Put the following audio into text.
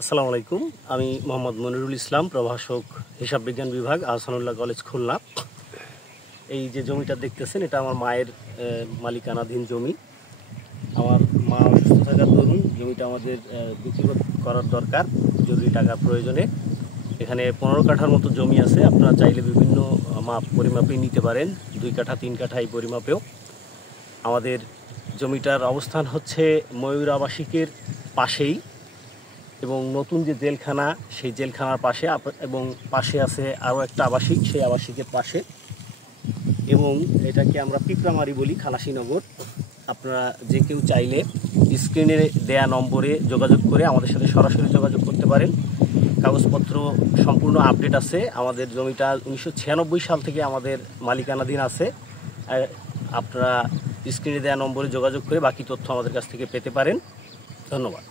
আসসালামু আলাইকুম। আমি মোহাম্মদ মনিরুল ইসলাম, প্রভাষক, হিসাব বিজ্ঞান বিভাগ, আহসানুল্লাহ কলেজ, খুলনা। এই যে জমিটা দেখতেছেন, এটা আমার মায়ের মালিকানাধীন জমি। আমার মা অসুস্থ থাকার দরুন জমিটা আমাদের বিক্রি করার দরকার, জরুরি টাকার প্রয়োজনে। এখানে 15 কাঠার মতো জমি আছে। আপনারা চাইলে বিভিন্ন পরিমাপে নিতে পারেন, 2 কাঠা 3 কাঠা এই পরিমাপেও। আমাদের জমিটার অবস্থান হচ্ছে ময়ূর আবাসিকের পাশেই, এবং নতুন যে জেলখানা, সেই জেলখানার পাশে, এবং পাশে আছে আরও একটা আবাসিক, সেই আবাসিকের পাশে। এবং এটাকে আমরা পিঁপড়ামারি বলি, খালাসিনগর। আপনারা যে কেউ চাইলে স্ক্রিনে দেয়া নম্বরে যোগাযোগ করে আমাদের সাথে সরাসরি যোগাযোগ করতে পারেন। কাগজপত্র সম্পূর্ণ আপডেট আছে। আমাদের জমিটা 1996 সাল থেকে আমাদের মালিকানাধীন আছে। আপনারা স্ক্রিনে দেয়া নম্বরে যোগাযোগ করে বাকি তথ্য আমাদের কাছ থেকে পেতে পারেন। ধন্যবাদ।